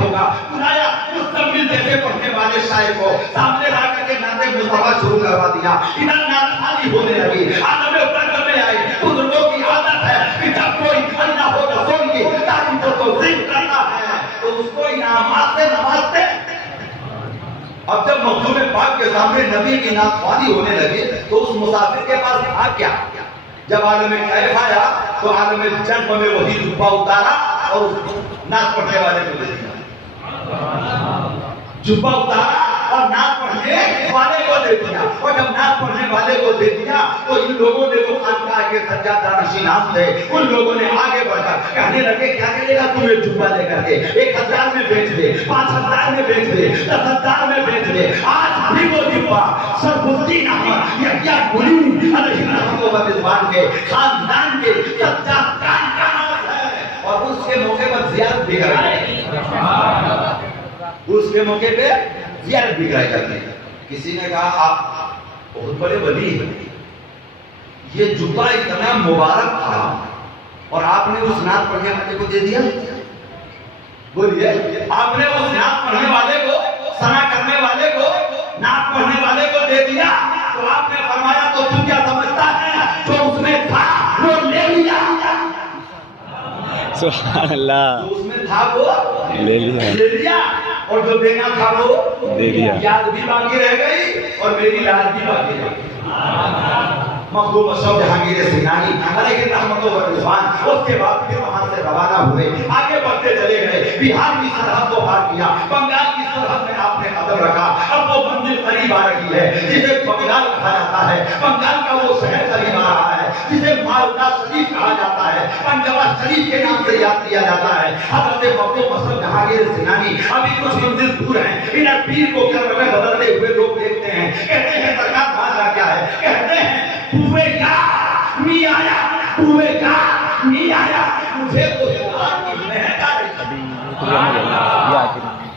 ہوگا. بلایا مستقبل جیسے پڑھنے والے شاعر کو سامنے لا کر کے نعت مصطفیٰ شروع کروا دیا. ادھر نعت خالی ہونے لگی. عالم اکبر میں آئے. بزرگوں کی عادت ہے کہ جب کوئی اللہ و رسول کی تعریف و توصیف کرتا ہے تو اس کو انعامات سے نوازتے. اب جب مخدوم پاک کے سامنے نبی کی نعت خوانی ہونے لگی تو اس مسافر کے پاس تھا کیا؟ جب عالم کیف آیا تو عالم جنب میں وہی جبہ اتارا اور اس نعت پڑھنے والے کو دے دیا. جبہ اتارا اور نعت پڑھنے والے کو دے دیا. اور جب نعت پڑھنے والے کو دے دیا تو ان لوگوں نے جو خانقاہ کے سجادہ نشینان تھے ان لوگوں نے آگے بڑھ کر کہنے لگے کیا کرے گا تمہیں جبہ لے کر کے 1000 میں بیچ دے, 5000 میں بیچ دے, 10,000 میں بیچ دے. آج بھی وہ جبہ شرف الدین احمد یحییٰ گلوی علیہ الرحمۃ والرضوان کے خاندان کے سجاد خان کا نام ہے. اور اس کے موقع پر زیارت بھی کرائی. اس کے موقع پہ زیارت بھی کرائی جاتی ہے. کسی نے کہا آپ بہت بڑے ولی ہیں, یہ جبہ اتنا مبارک تھا اور آپ نے اس نعت پڑھنے والے کو دے دیا. بولیے, آپ نے اس نعت پڑھنے والے کو, سنا کرنے والے کو, نعت پڑھنے والے کو دے دیا. تو آپ نے فرمایا تو تو کیا سمجھتا ہے جو اس میں تھا وہ لے لیا. سبحان اللہ. جو اس میں تھا وہ لے لیا اور جو دینا تھا وہ دے دیا. یاد بھی باقی رہ گئی اور میری لاج بھی باقی رہ گئی. مخدوم اشرف جہانگیر سینانی علیہ رحمۃ و رضوان اس کے بعد پھر وہاں سے روانہ ہوئے, آگے بڑھتے چلے گئے. بہار کی سرحد کو پار کیا, بنگال کی سرحد میں آپ نے قدم رکھا. اب وہ منزل قریب آ رہی ہے جسے بنگال کہا جاتا ہے. بنگال کا وہ شہر قریب آ رہا ہے جسے مالدہ شریف کہا جاتا ہے, پنجابہ شریف کے نام سے یاد کیا جاتا ہے. حضرت مخدوم اشرف جہانگیر سینانی ابھی کچھ منزل دور ہیں. انہیں پیر کو کر میں بدلتے ہوئے لوگ دیکھتے ہیں, کہتے ہیں سرکار ماجرا کیا ہے؟ کہتے ہیں ہوئے کیا می آیا, ہوئے کیا می آیا, مجھے تو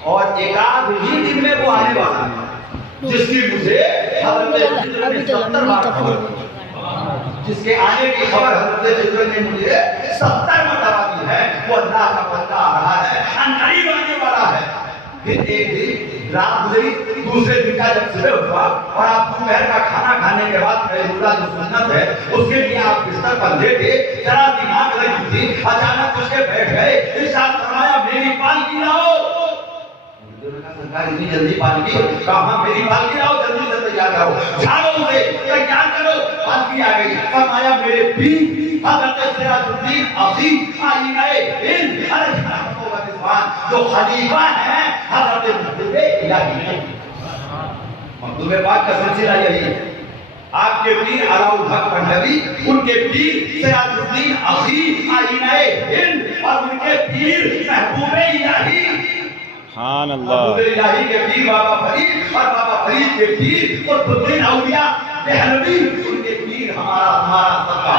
اور ایک آدھ ہی دن میں وہ آنے والا ہے جس کی مجھے حضرت جبرائیل نے 70 بار خبر دی. جس کے آنے کی خبر حضرت جبرائیل نے مجھے 70 مرتبہ دی ہے. وہ اللہ کا بندہ آ رہا ہے, قریب آنے والا ہے. پھر ایک دن رات گزری, دوسرے دن کا جب صبح ہوا اور آپ دوپہر کا کھانا کھانے کے بعد اللہ جو سنت ہے اس کے لیے آپ بستر پر لیٹے, ذرا دماغ لگی تھی, اچانک اس کے بیٹھ گئے. ارشاد فرمایا میری پالکی لاؤ. سرکار اتنی جلدی پالکی؟ کہا میری پالکی لاؤ, جلدی سے تیار کرو, جھاڑو اسے تیار کرو. پالکی آ گئی. فرمایا میرے پیر حضرت سراج الدین عظیم آئینہ ہند علیہ الرحمۃ والرضوان جو خلیفہ ہیں حضرت مخدوم الہی ہیں. مخدوم پاک کا سلسلہ یہی ہے. آپ کے پیر علاء الحق پہلوی, ان کے پیر سراج الدین عظیم آئینہ ہند اور ان کے پیر محبوب الہی. سبحان اللہ. محبوب الہی کے پیر بابا فرید اور بابا فرید کے پیر قطب الدین اولیاء دہلوی, ان کے پیر ہمارا تمہارا صدقہ.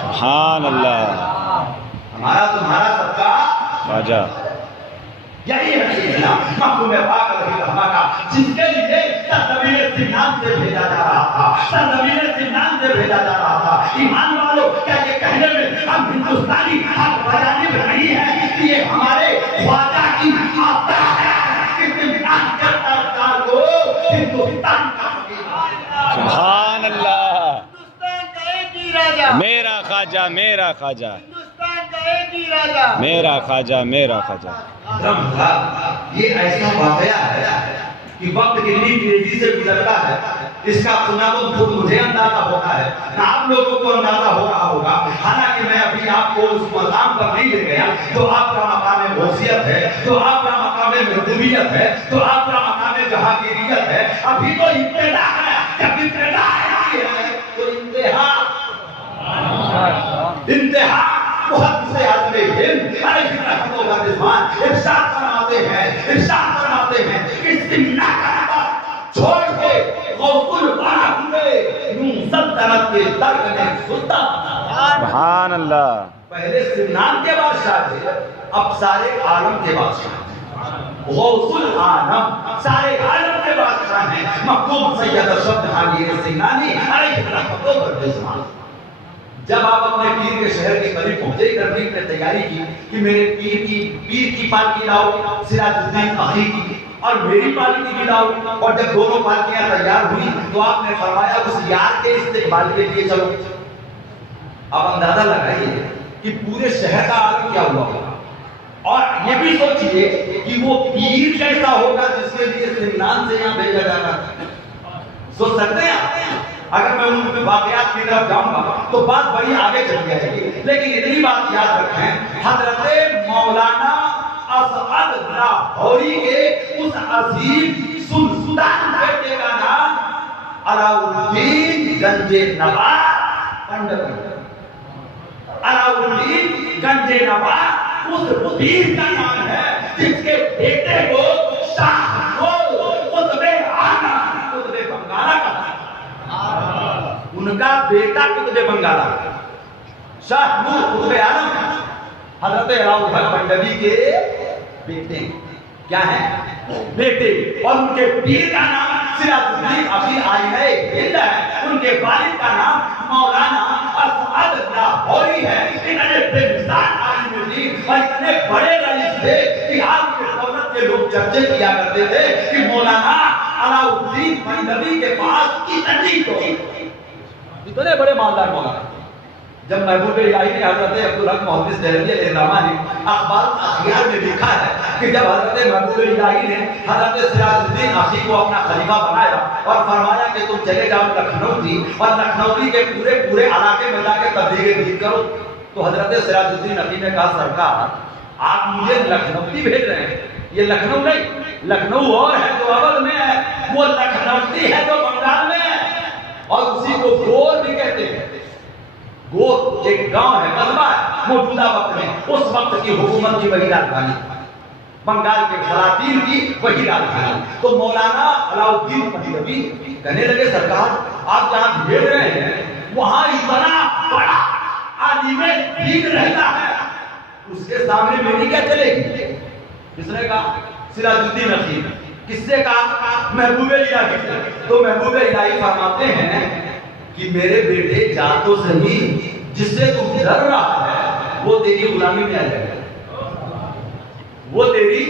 سبحان اللہ. ہمارا تمہارا صدقہ خواجہ. یہی ہے سلسلہ مخدوم پاک علیہ الرحمہ کا, جس کے لیے سرزمین سمنان سے بھیجا جا رہا تھا. سرزمین سمنان سے بھیجا جا رہا تھا. ایمان والو, کیا یہ کہنے میں ہم ہندوستانی حق بجانب نہیں ہیں کہ یہ ہمارے خواجہ کی آتا ہے کہ سمنان کے سرکار کو ہندوستان کا سبحان اللہ. ہندوستان کا ایک ہی راجہ, میرا خواجہ, میرا خواجہ, ہندوستان کا ایک ہی راجہ, میرا خواجہ, میرا خواجہ. یہ ایسا واقعہ ہے کہ وقت کتنی تیزی سے گزرتا ہے, اس کا سنا تو خود مجھے اندازہ ہوتا ہے, نہ آپ لوگوں کو اندازہ ہو رہا ہوگا. حالانکہ میں ابھی آپ کو اس مقام پر نہیں لے گیا جو آپ کا مقام غوثیت ہے, جو آپ کا مقام محبوبیت ہے, جو آپ کا مقام جہانگیریت ہے. ابھی تو ابتدا ہے. جب ابتدا ہے تو انتہا محدث اعظم ہند علیہ الرحمۃ والرضوان ارشاد فرماتے ہیں کہ سمنا کا نام چھوڑ کے غوث الورا ہوئے, یوں سلطنت کے درگ میں سلطان. سبحان اللہ. پہلے سمنان کے بادشاہ تھے, اب سارے عالم کے بادشاہ ہیں. غوث العالم سارے عالم کے بادشاہ ہیں مخدوم سید اشرف جہانگیر سینانی علیہ الرحمۃ والرضوان. جب آپ اپنے پیر کے شہر کے قریب پہنچے ترتیب نے تیاری کی کہ میرے پیر کی پالکی لاؤ سراج الدین اخی کی اور میری پالکی بھی لاؤ، اور جب دونوں پالکیاں تیار ہوئی تو آپ نے فرمایا اس یار کے استقبال کے لیے چلو۔ اب اندازہ لگائیے کہ پورے شہر کا عالم کیا ہوا ہوگا، اور یہ بھی سوچئے کہ وہ پیر کیسا ہوگا جس کے لیے سمنان سے یہاں بھیجا جا رہا ہے۔ سوچ سکتے ہیں آپ؟ اگر میں ان واقعات کی طرف جاؤں گا تو بات بڑی آگے چلی جائے گی، لیکن اتنی بات یاد رکھیں، حضرت مولانا اسعد لاہوری کے اس عظیم سلطان بیٹے کا نام علاؤالدین گنج نواب پنڈوی۔ علاؤالدین گنج نواب اس پیر کا نام ہے جس کے بیٹے کو شاہ قطب آنا قطب بنگالہ کا، ان کا بیٹا قطب بنگالہ شاہ نور قطب عالم حضرت علاؤالدین پنڈوی کے بیٹے کیا ہیں؟ بیٹے، اور ان کے پیر کا نام سراج الدین اخی آئینہ ہند ہے، ان کے والد کا نام مولانا اسعد لاہوری ہے۔ اتنے بے مثال عالم دین اور اتنے بڑے رئیس تھے کہ آپ کے دولت کے لوگ چرچے کیا کرتے تھے کہ مولانا علاؤالدین پنڈوی کے پاس کتنی تو اتنے بڑے مالدار مولانا۔ جب محبوب الہی نے حضرت عبدالحق محدث دہلوی علیہ الرحمہ نے اخبار اخیار میں لکھا ہے کہ جب حضرت محبوب الہی نے حضرت سراج الدین اخی کو اپنا خلیفہ بنایا اور فرمایا کہ تم چلے جاؤ لکھنؤ اور لکھنؤ کے پورے علاقے میں جا کے تبلیغ دین کرو، تو حضرت سراج الدین اخی نے کہا سرکار آپ مجھے لکھنؤ بھیج رہے ہیں، یہ لکھنؤ نہیں، لکھنؤ اور ہے جو اودھ میں ہے، وہ لکھنؤ ہے جو بنگال میں ہے، اور اسی کو گور بھی کہتے ہیں۔ گور ایک گاؤں ہے، قصبہ ہے موجودہ وقت میں، اس وقت کی حکومت کی وہی راجدھانی، بنگال کے سلاطین کی وہی راجدھانی۔ تو مولانا علاؤالدین پنڈوی کہنے لگے سرکار آپ جہاں بھیج رہے ہیں وہاں اتنا بڑا عالم دین رہتا ہے، اس کے سامنے میری کیا چلے گی؟ کس نے کہا؟ سراج الدین اخی۔ کس سے کہا؟ محبوب الہی سے۔ تو محبوب الہی فرماتے ہیں کہ میرے بیٹے جا تو صحیح، جس سے تو ڈر رہا ہے وہ تیری غلامی میں آ جائے گا، وہ تیری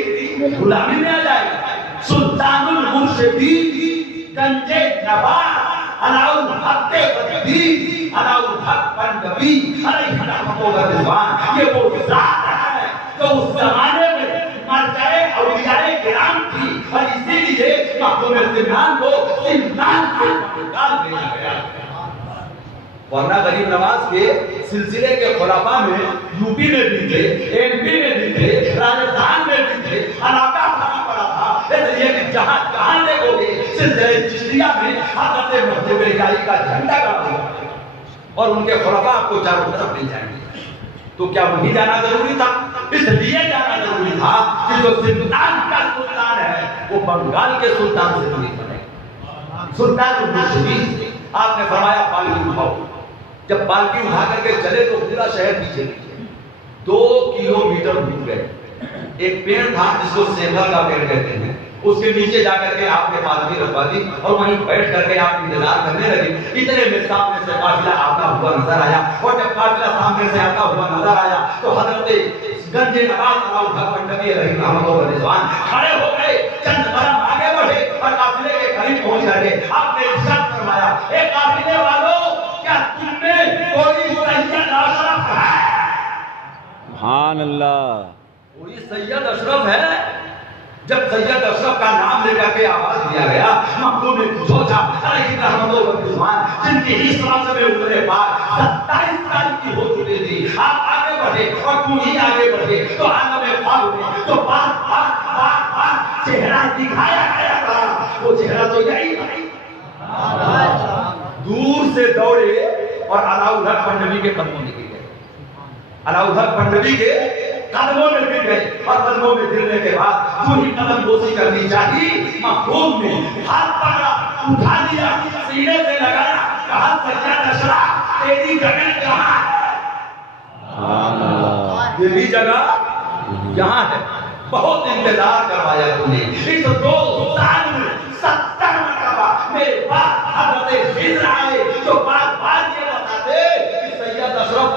غلامی میں آ جائے گا۔ سلطان المرشدین گنج نواب علاؤالحق پنڈوی، علاؤالحق پنڈوی علیہ رحمۃ و رضوان، یہ وہ ذات ہے جو اس زمانے میں مرجع اولیاء کرام تھی، اور اسی لیے محکوم سمنان کو سمنان سے نکال دیا گیا۔ ورنہ غریب نواز کے سلسلے کے خلفاء میں یو پی میں بھی تھے، ایم پی میں بھی تھے، راجستھان میں بھی تھے، علاقہ بھرا پڑا تھا، اس لیے کہ جہاں کہاں دیکھو گے سلسلے چشتیہ میں حضرت محبوب الہی کا جھنڈا گڑا ہوا ہے، اور ان کے خلفاء آپ کو چاروں طرف مل جائیں گے۔ تو کیا وہی جانا ضروری تھا؟ اس لیے جانا ضروری تھا کہ جو سلطان کا سلطان ہے وہ بنگال کے سلطان سے نہیں بنے، سلطان المرشدین سے۔ آپ نے فرمایا پالکی اٹھاؤ، جب پالکی اٹھا کر کے چلے تو پورا شہر پیچھے 2 کلومیٹر دور گئے، ایک پیڑ تھا جس کو سیبھا کا پیڑ کہتے ہیں، اس کے نیچے جا کر کے آپ نے پالکی رکھوا دی اور وہیں بیٹھ کر کے آپ انتظار کرنے لگے۔ اتنے میں سامنے سے قافلہ آتا ہوا نظر آیا، اور جب قافلہ سامنے سے آتا ہوا نظر آیا تو حضرت گنج نواب علاؤالحق پنڈوی علیہ رحمۃ و رضوان کھڑے ہو گئے، چند قدم آگے بڑھے اور قافلے کے قریب پہنچ گئے۔ آپ نے ارشاد فرمایا اے قافلے والوں، کیا تم میں کوئی سید اشرف ہے؟ سبحان اللہ، کوئی سید اشرف ہے؟ جب سید اشرف کا نام لے کر کے آواز دیا گیا، محبوب سوچا علیہ رحمۃ و رضوان جن کی اس وقت میں عمر پاک 27 سال کی ہو چکی تھی، آپ آگے بڑھے اور تم ہی آگے بڑھے تو عالم خواب میں تو بار چہرہ دکھایا گیا تھا، وہ چہرہ تو یہی دور سے دوڑے اور علاؤالحق پنڈوی کے قدموں میں گر گئے، علاؤالحق پنڈوی کے قدموں میں گر گئے، اور قدموں میں گرنے کے بعد جو ہی قدم بوسی کرنی چاہیے، محبوب نے ہاتھ پکڑا، اٹھا لیا، سینے سے لگایا، کہا سید اشرف تیری جگہ کہاں ہے؟ سبحان اللہ، تیری جگہ یہاں ہے، بہت انتظار کروایا تم نے، اس 2 سال میں 70 مرتبہ میرے پاس حضرت خضر آئے جو بار بار یہ بتاتے کہ سید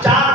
4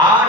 8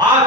8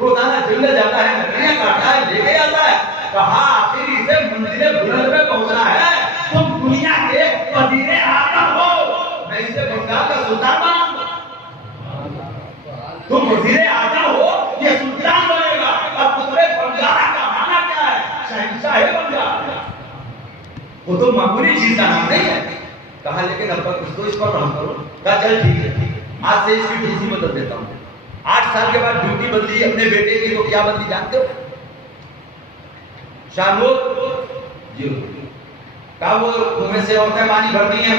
روزانہ جنگل جاتا ہے، بکریاں کاٹتا ہے، لے کے آتا ہے. کہا آخر اسے منزل بلند پہ پہنچنا ہے. تم دنیا کے وزیر اعظم ہو، میں اسے بنگال کا سلطان بناؤں گا. تم وزیر اعظم ہو، یہ سلطان بنے گا. اور تمہیں بنگال کا مانا کیا ہے؟ شہنشاہ ہے بنگال. وہ تو معمولی چیز کا نام نہیں ہے. کہا لیکن اب اس کو اس پر رحم کرو. کہا چل ٹھیک ہے، آج سے اس کی ڈیوٹی بدل دیتا ہوں. 8 سال کے بعد ڈیوٹی بدلی اپنے بیٹے کی، تو کیا بدلی جانتے ہو؟ شاہنور جی کہا وہ کنویں سے عورتیں پانی بھرتی ہیں،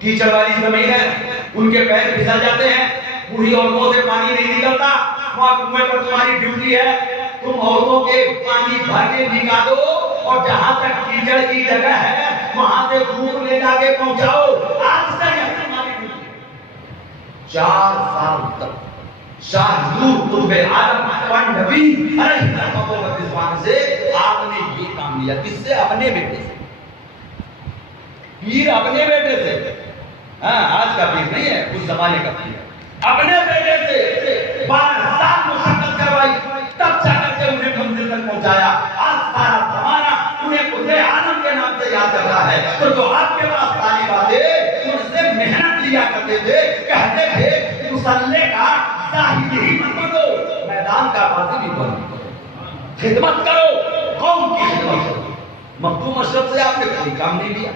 کیچڑ والی زمین ہے، ان کے پیر پھسل جاتے ہیں، بوڑھی عورتوں سے پانی نہیں نکلتا. وہاں کنویں پر تمہاری ڈیوٹی ہے، تم عورتوں کے پانی بھر کے نکالو اور جہاں تک کیچڑ کی جگہ ہے وہاں سے دودھ لے جا کے پہنچاؤ. آج سے یہ تمہاری ڈیوٹی ہے. 4 سال تک شاہ نور قطب عالم اور نبی علیہ السلام سے آپ نے یہ کام لیا. کس سے؟ اپنے بیٹے سے. پیر اپنے بیٹے سے. ہاں آج کا پیر نہیں ہے، اس زمانے کا پیر. اپنے بیٹے سے 12 سال مشقت کروائی، تب جا کر کے انہیں منزل تک پہنچایا. آج سارا زمانہ انہیں قطب عالم کے نام سے یاد کر رہا ہے. تو جو آپ کے پاس طالب آتے ان سے محنت لیا کرتے تھے، کہتے تھے مسلح کا ظاہری مت بنو، میدان کا بازی بھی بنو، خدمت کرو، قوم کی خدمت کرو. مکتوم اشرف سے آپ نے کوئی کام نہیں لیا.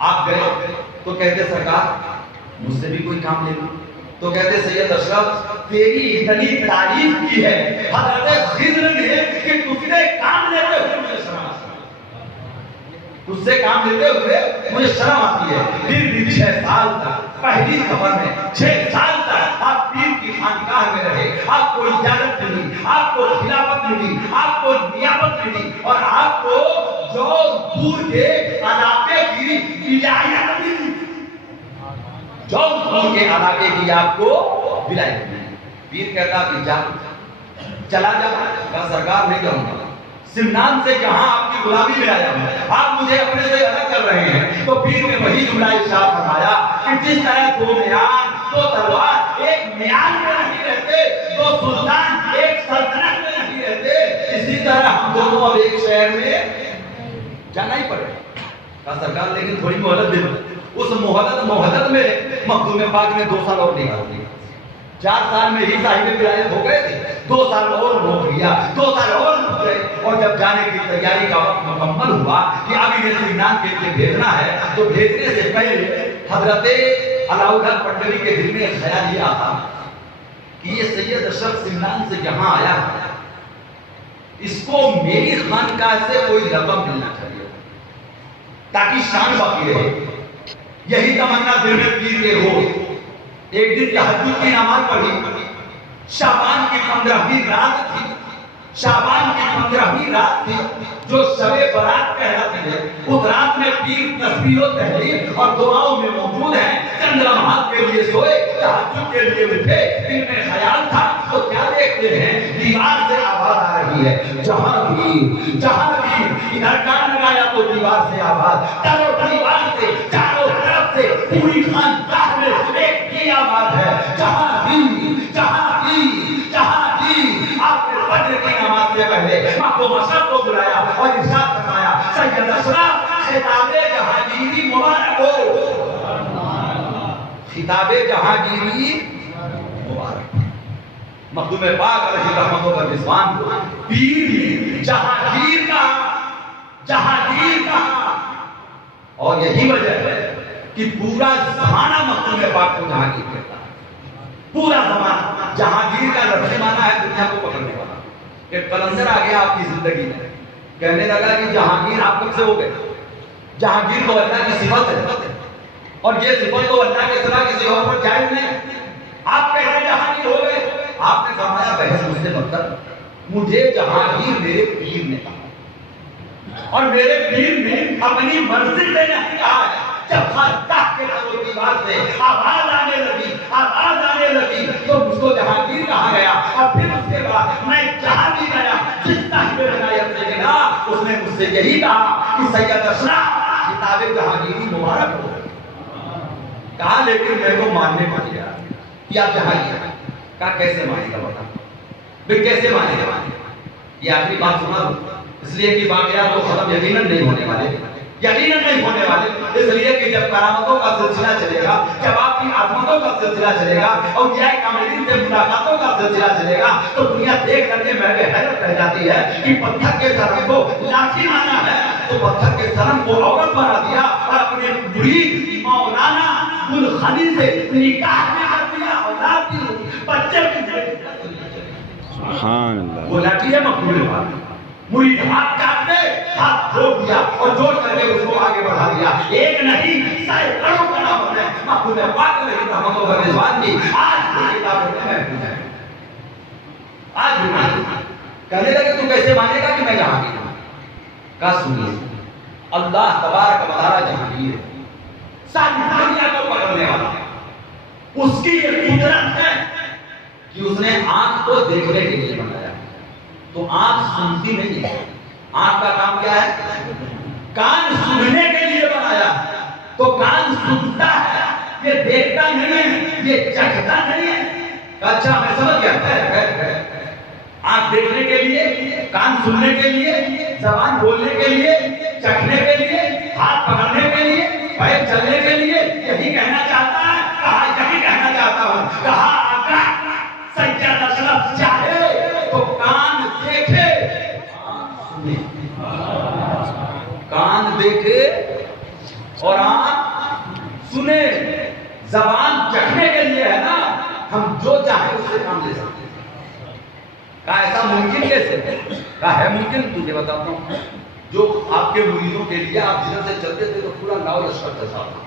آپ گئے تو کہتے سرکار مجھ سے بھی کوئی کام لے لو. تو کہتے سید اشرف تیری اتنی تعریف کی ہے حضرت خضر نے کہ تجھ سے کام لیتے ہوئے مجھے شرم آتی ہے. تجھ سے کام لیتے ہوئے مجھے شرم آتی ہے. پھر بھی 6 سال تک پہلی سفر میں 6 سال تک آپ پیر کی خانقاہ میں رہے. آپ کو اجازت ملی، آپ کو خلافت ملی، آپ کو نیابت ملی، اور آپ کو جو دور کے علاقے کی ولایت ملی. جو دور کے علاقے کی آپ کو ولایت ملی. پیر کہتا کہ جا چلا جا. کہا سرکار نہیں جاؤں گا. سمنان سے جہاں آپ کی غلامی میں آیا ہوں، آپ مجھے اپنے سے الگ کر رہے ہیں. تو پیر نے وہی جملہ ارشاد فرمایا کہ جس طرح 2 میان 2 تلوار ایک میان میں نہیں رہتے، 2 سلطان ایک سلطنت میں نہیں رہتے، اسی طرح ہم دونوں اب ایک شہر میں جانا ہی پڑے. کہا سرکار لیکن تھوڑی مہلت دے دو. اس مہلت میں مخدوم پاک نے 2 سال اور نکال دیا. 4 سال میں ہی صاحب ولایت ہو گئے تھے. 2 سال اور روک لیا، 2 سال اور رک گئے. اور جب جانے کی تیاری کا وقت مکمل ہوا کہ اب انہیں سمنان کے لیے بھیجنا ہے، تو بھیجنے سے پہلے حضرت علاؤالدین پٹنوی کے دل میں خیال یہ آتا کہ یہ سید اشرف سمنان سے جہاں آیا ہے، اس کو میری خانقاہ سے کوئی لقب ملنا چاہیے تاکہ شان باقی رہے. یہی تمنا دل میں پیر کے ہو. ایک دن تہجد کی نماز پڑھی. شعبان کی 15ویں رات تھی. شعبان کی 15ویں رات تھی جو شب برات کہلاتی ہے. اس رات میں پیر تسبیح و تحلیل اور دعاؤں میں موجود ہیں. چند لمحات کے لیے سوئے، تہجد کے لیے اٹھے. دل میں خیال تھا تو کیا دیکھتے ہیں؟ دیوار سے آواز آ رہی ہے، جہانگیر جہانگیر. ادھر کان لگایا تو دیوار سے آواز. چاروں دیوار سے، چاروں طرف سے پوری خانقاہ میں ایک ہی آواز ہے، جہانگیر جہانگیر جہانگیر. آپ نے فجر کی نماز سے پہلے مکتوم اشرف کو بلایا اور ارشاد فرمایا سید اشرف خطاب جہانگیری مبارک ہو. خطاب جہانگیری مبارک. مخدوم پاک علیہ رحمت و رضوان کو پیر جہانگیر کا جہانگیر کا. اور یہی وجہ ہے کہ پورا زمانہ مخدوم پاک کو جہانگیر کہتا ہے. پورا زمانہ. جہانگیر کا لفظی معنی ہے دنیا کو پکڑنے والا. ایک قلندر آ گیا آپ کی زندگی میں، کہنے لگا کہ جہانگیر آپ کب سے ہو گئے؟ جہانگیر تو اللہ کی صفت ہے اور یہ صفت تو اللہ کے سوا کسی اور پر جائز نہیں. آپ کیسے جہانگیر ہو گئے؟ آپ نے فرمایا بحث مجھ سے مت کر. مجھے جہانگیر میرے پیر نے کہا اور میرے پیر نے اپنی مرضی سے نہیں کہا ہے. جب خانقاہ کے در و دیوار سے آواز آنے لگی تو مجھ کو جہانگیر کہا گیا. اور پھر اس کے بعد میں جہاں بھی گیا جس صاحب ولایت سے گیا اس نے مجھ سے یہی کہا کہ سید اشرف خطاب جہانگیری مبارک ہو. کہا لیکن میں کو ماننے کو تیار کہ آپ جہانگیر. کہا کیسے مانے گا بتا. بھی کیسے مانے گا؟ یہ آخری بات سنا دوں، اس لیے کہ واقعات تو ختم یقیناً نہیں ہونے والے، یقیناً نہیں ہونے والے، اس لیے کہ جب کرامتوں کا سلسلہ چلے گا، جب آپ کی عظمتوں کا سلسلہ چلے گا، اولیاء کاملین سے ملاقاتوں کا سلسلہ چلے گا، تو دنیا دیکھ کر کے محو حیرت رہ جاتی ہے کہ پتھر کے سر کو لاٹھی مانا ہے تو پتھر کے سرم کو عورت بنا دیا اور اپنے مرید مولانا گلخانی سے نکاح میں کر دیا، اولاد کی بچے کی سبحان اللہ. وہ لاٹھی ہے مقبول بات، مرید ہاتھ کاٹ کے ہاتھ جوڑ دیا اور جوڑ کر کے اس کو آگے بڑھا دیا. ایک نہیں سینکڑوں کرامت ہے مقبول پاک علیہ رحمتہ اللہ رضوان کی آج کی کتاب میں محفوظ ہے. آج بھی کہنے لگے تو کیسے مانے گا کہ میں جہانگیر ہوں؟ کہا سنیے، اللہ تبارک و تعالی جہانگیر ہے، ساری دنیا کو پکڑنے والا ہے. اس کی یہ قدرت ہے کہ اس نے آنکھ کو دیکھنے کے لیے بنایا، تو آنکھ سنتی نہیں ہے. آنکھ کا کام کیا ہے؟ کان سننے کے لیے بنایا، تو کان سنتا ہے، یہ دیکھتا نہیں ہے، یہ چکھتا نہیں ہے. اچھا میں سمجھ گیا. آنکھ دیکھنے کے لیے، کان سننے کے لیے، زبان بولنے کے لیے، چکھنے کے لیے، ہاتھ پکڑنے کے لیے، پیر چلنے کے لیے، یہی کہنا چاہتا ہے. کہا یہی کہنا چاہتا ہوں. کہا آقا سجدہ اشرف چاہے تو کان دیکھے، کان دیکھے اور آنکھ سنے. زبان چکھنے کے لیے ہے نا، ہم جو چاہے اس سے کام لے سکتے ہیں. کہا ایسا ممکن کیسے ہے؟ کہا ہے ممکن، تجھے بتاتا ہوں. جو آپ کے مریدوں کے لیے آپ جدھر سے چلتے تھے تو پورا لاؤ لشکر چلتا تھا،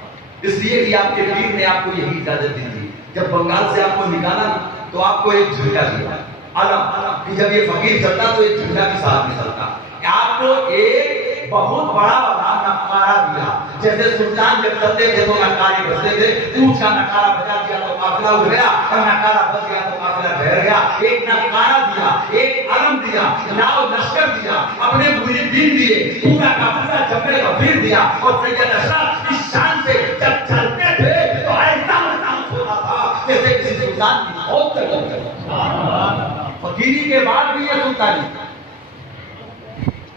اس لیے کہ آپ کے پیر نے آپ کو یہی اجازت دی تھی. جب بنگال سے آپ کو نکالا تو آپ کو ایک جھنڈا دیا علم، کہ جب یہ فقیر چلتا تو ایک جھنڈا کے ساتھ میں چلتا. آپ کو ایک بہت بڑا والا نقارہ دیا، جیسے سلطان جب چلتے تھے تو نقارے بجتے تھے، اونٹ کا نقارہ بجا دیا تو قافلہ اٹھ گیا، اور نقارہ بج گیا تو قافلہ ٹھہر گیا. ایک نقارہ دیا، ایک علم دیا، لاؤ لشکر دیا، اپنے مریدین دیے، پورا کا پورا جبے کا پھر دیا. اور سید اشرف اس شان سے جب چلتے تھے تو ایسا محسوس ہوتا تھا جیسے کسی سلطان کی موت کا لمحہ. فقیری کے بعد بھی یہ سلطانی،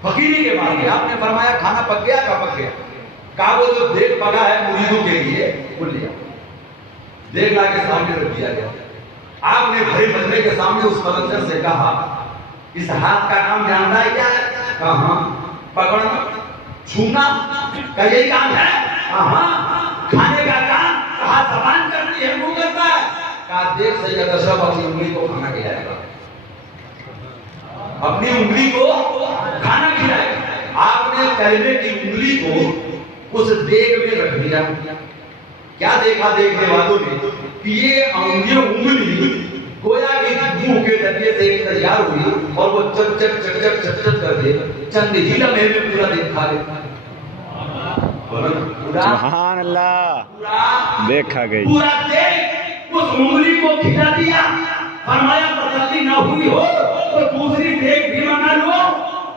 فقیری کے بعد آپ نے فرمایا کھانا پک گیا، کہا پک گیا. کہا وہ جو دیگ پکا ہے مریدوں کے لیے وہ لیا، دیگ لا کے سامنے رکھ دیا گیا. آپ نے بھرے بندے کے سامنے اس قلندر سے کہا اس ہاتھ کا کام جانتا ہے کیا ہے؟ کہا ہاں. پکڑنا، چھونا، کہا یہی کام ہے؟ ہاں. کھانے کا کام؟ کہا زبان کرتی ہے، منہ کرتا ہے. کہا دیکھ سید اشرف اپنی انگلی کو کھانا کھلائے گا، اپنی انگلی کو کھانا کھلائے گا. آپ نے کلمے کی انگلی کو اس دیگ میں رکھ دیا. کیا دیکھا دیکھنے والوں نے کہ یہ انگلی گویا کہ منہ کے ذریعے سے ایک تیار ہوئی اور وہ چک چک چک چک چک چک کر دے چند ہی لمحے میں پورا دیکھ کھا لیتا. سبحان اللہ. دیکھا گئی پورا دیکھ اس انگلی کو کھلا دیا. فرمایا تسلی نہ ہوئی ہو تو دوسری دیکھ بھی منگا لو.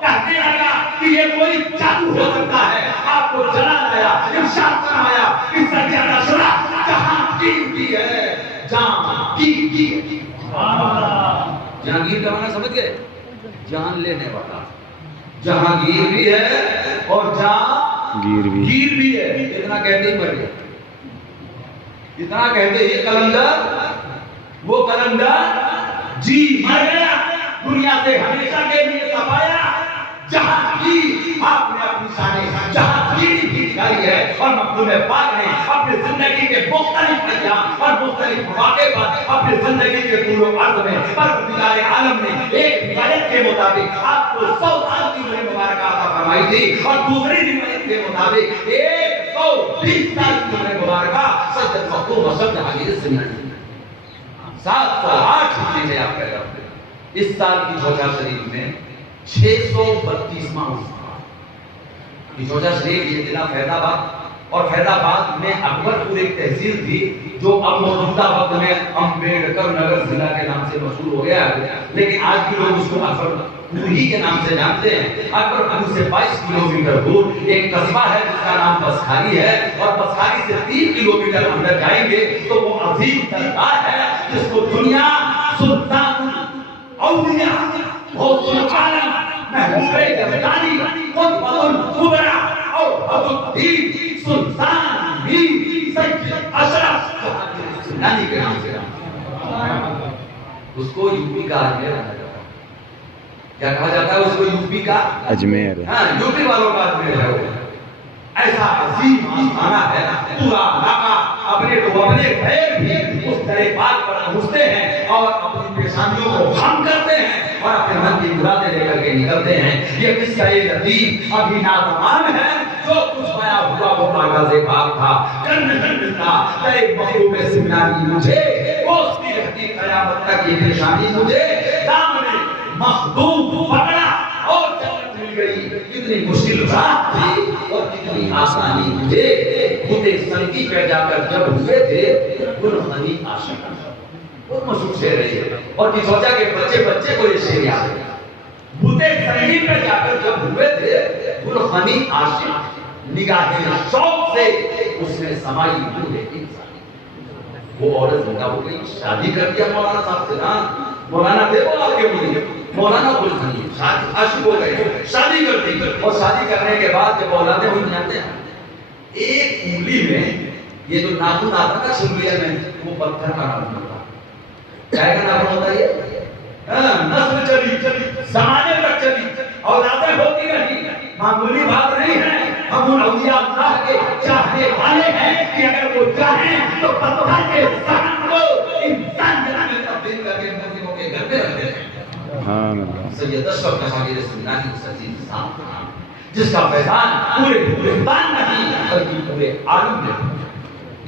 کہتے لگا کہ یہ کوئی جادو ہو سکتا ہے. آپ کو جلا لایا، ارشاد فرمایا کہ سجدہ اشرف جہاں کی ہے، جان کی. جہانگیر کا معنی سمجھ گئے؟ جان لینے والا. جہانگیر بھی ہے اور جہانگیر بھی ہے. اتنا کہتے ہی مر گیا، اتنا کہتے ہی کلندر، وہ کلندر جی مر گیا، دنیا سے ہمیشہ کے لیے صفایا. جہاں کی آپ نے اپنی شان جہاں کی بھی دکھائی ہے. اور مقبول پاک نے اپنی زندگی کے مختلف ایام اور مختلف مواقع پر اپنی زندگی کے طول و عرض میں پروردگار عالم نے ایک روایت کے مطابق آپ کو 100 سال کی عمر مبارکہ عطا فرمائی تھی، اور دوسری روایت کے مطابق 120 سال کی عمر مبارکہ سید مخدوم حسن حاجی سے ملی. 708 ہجری میں آپ پیدا ہوئے. اس سال کی جوجا شریف میں 632واں یہ جوجا شریف یہ ضلع فیض آباد، اور فیض آباد میں اکبر پور ایک تحصیل تھی جو اب موجودہ وقت میں امبیڈکر نگر ضلع کے نام سے مشہور ہو گیا ہے، لیکن آج بھی لوگ اس کو اکبر پور ہی کے نام سے جانتے ہیں. اکبر پور سے 22 کلومیٹر دور ایک قصبہ ہے جس کا نام بسکھاری ہے، اور بسکھاری سے 3 کلومیٹر اندر جائیں گے تو وہ عظیم درگاہ ہے جس کو دنیا سلطان اولیاء غوث العالم محبوب جمدانی قطب الکبریٰ اور عبد الدین سلطان میر سید اشرف سنانی کے نام سے اس کو یوپی کا اجمیر کہا جاتا ہے. کیا کہا جاتا ہے اس کو یوپی کا اجمیر. ہاں یوپی والوں کا اجمیر ہے وہ. ایسا عظیم آسمانہ ہے پورا علاقہ اپنے غیر بھی اس طرح بات پر پہنچتے ہیں اور اپنی پریشانیوں کو خم کرتے ہیں اور اپنے من کی مرادیں لے کر کے نکلتے ہیں. یہ قصہ لطیف ابھی ناتمام ہے. جو کچھ بیان ہوا وہ کاغذ پاک تھا. کرن ملتا تیرے محبوب سمنانی مجھے کوستی رہتی قیامت تک یہ پریشانی مجھے دامن مخدوم پکڑا اور جنت مل گئی. کتنی مشکل راہ تھی اور کتنی آسانی مجھے. بوتے سنگی پہ جا کر جب ہوئے تھے گلخنی عاشق بہت مشہور شعر ہے اور کی سوچا کہ بچے کو یہ شعر یاد ہے. بوتے سنگی پہ جا کر جب ہوئے تھے گلخنی عاشق نگاہ شوق سے اس نے سمائی روح انسانی. وہ عورت زندہ ہو گئی. شادی کر دیا مولانا صاحب سے. نا مولانا تھے وہ آپ کے مجھے مولانا گلخنی عاشق ہو گئے. شادی کر دی اور شادی کرنے کے بعد جب اولادیں ہوئی جانتے ہیں ایک انگلی میں یہ جو ناخن آتا نا شملیہ میں وہ پتھر کا ناخن ہوتا. کیا کا ناخن ہوتا ہے؟ نسل چلی زمانے تک چلی اولادیں ہوتی رہی. معمولی بات نہیں ہے. ہم ان اولیاء اللہ کے چاہنے والے ہیں کہ اگر وہ چاہیں تو پتھر کے ذہن کو انسان جناب میں تبدیل کر کے مسلموں کے گھر میں رکھ دیں. سبحان اللہ. سید اشرف کشمیر سمنانی سچی صاحب جس کا فیضان پورے ہندوستان نہیں بلکہ پورے عالم میں.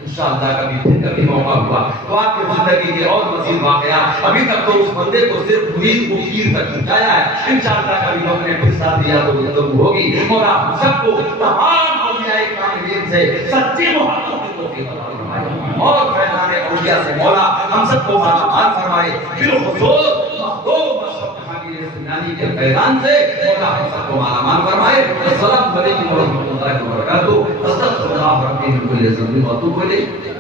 انشاءاللہ کبھی موقع ہوا تو آپ کی زندگی کے اور مزید واقعات. ابھی تک تو اس بندے کو صرف مرید کو پیر تک پہنچایا ہے. انشاءاللہ کبھی ہم نے پھر ساتھ دیا تو گفتگو ہوگی اور آپ سب کو تمام اولیاء کاملین سے سچی محبت کی توفیق عطا فرمائے اور فیضان اولیاء سے مولا ہم سب کو مالا مال فرمائے. بالخصوص مخدوم اشرف کشمیر سمنانی کے فیضان سے مولا ہم سب کو مالا مال فرمائے. السلام علیکم ورحمۃ اللہ وبرکاتہ. استغفر اللہ ربی من کل ذنب واتوب الیہ.